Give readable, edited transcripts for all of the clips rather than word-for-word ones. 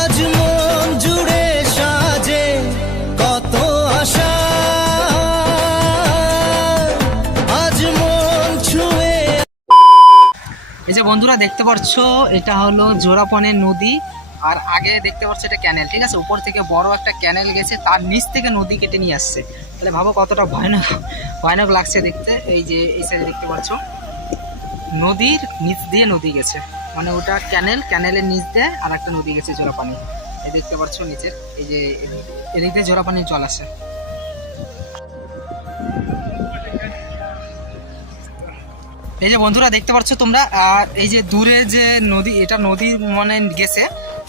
আজ মন জুড়ে সাজে কত আশা, আজ মন ছুঁয়ে। এই যে বন্ধুরা দেখতে পাচ্ছ এটা হলো জোড়াপানের নদী, আর আগে দেখতে পাচ্ছ এটা ক্যানেল, ঠিক আছে। উপর থেকে বড় একটা ক্যানেল গেছে, তার নিচ থেকে নদী কেটে নিয়ে আসছে। তাহলে ভাবো কতটা ভয়ানক ভয়ানক লাগছে দেখতে। এই যে এই সাইডে দেখতে পাচ্ছ নদীর নিচ দিয়ে নদী গেছে, মানে ওটা ক্যানেল, ক্যানেলের নিচ দিয়ে আর একটা নদী গেছে জোড়াপানি। এই দেখতে পাচ্ছ নিচের এই যে এদিক দিয়ে জোড়াপানির জল আসে। এই যে বন্ধুরা দেখতে পাচ্ছ তোমরা, আর এই যে দূরে যে নদী, এটা নদী মানে গেছে,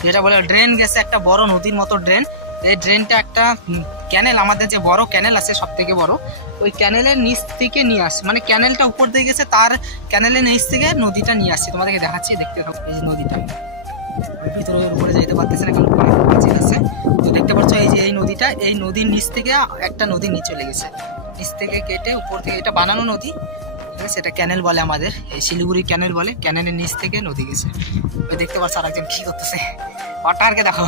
যেটা বলে ড্রেন গেছে, একটা বড় নদীর মতো ড্রেন। এই ড্রেনটা একটা ক্যানেল, আমাদের যে বড় ক্যানেল আছে সব থেকে বড়, ওই ক্যানেলের নিচ থেকে নিয়ে আসছে, মানে ক্যানেলটা উপর দিয়ে গেছে, তার ক্যানেলের নিচ থেকে নদীটা নিয়ে আসছে। তোমাদেরকে দেখাচ্ছি, দেখতে থাকো। এই যে নদীটা ভিতরের উপরে যেতে পারতেছে না, কারণ অনেক কাছে আছে। তো দেখতে পাচ্ছ এই যে এই নদীটা, এই নদীর নিচ থেকে একটা নদী নিচে চলে গেছে, নিচ থেকে কেটে উপর থেকে, এটা বানানো নদী, সেটা ক্যানেল বলে আমাদের, এই শিলিগুড়ি ক্যানেল বলে। ক্যানেলের নিচ থেকে নদী গেছে। ওই দেখতে পাচ্ছ আরেকজন কি করতেছে, ওয়াটারকে দেখো।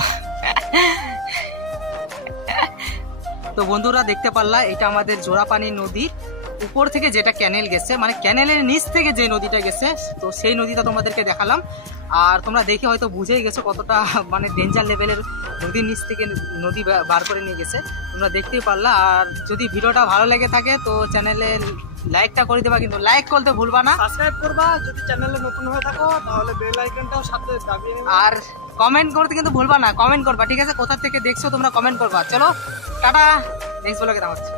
তো বন্ধুরা দেখতে পারলা, এটা আমাদের জোড়াপানি নদী, উপর থেকে যেটা ক্যানেল গেছে, মানে ক্যানেলের নিচ থেকে যে নদীটা গেছে, তো সেই নদীটা তোমাদেরকে দেখালাম। আর তোমরা দেখে হয়তো বুঝেই গেছো কতটা মানে ডেঞ্জার লেভেলের নদীর নিচ থেকে নদী বার করে নিয়ে গেছে, তোমরা দেখতেই পারলা। আর যদি ভিডিওটা ভালো লেগে থাকে তো চ্যানেলে লাইকটা করে দেবা, কিন্তু লাইক করতে ভুলবা না, সাবস্ক্রাইব করবা। যদি চ্যানেলে নতুন হয়ে থাকো তাহলে বেল আইকনটাও সাথে দাবিয়ে নেবে। আর কমেন্ট করতে কিন্তু ভুলবা না, কমেন্ট করবা, ঠিক আছে। কোথা থেকে দেখছো তোমরা কমেন্ট করবা। চলো টাটা, নেক্সট ব্লগে দেখা হচ্ছে।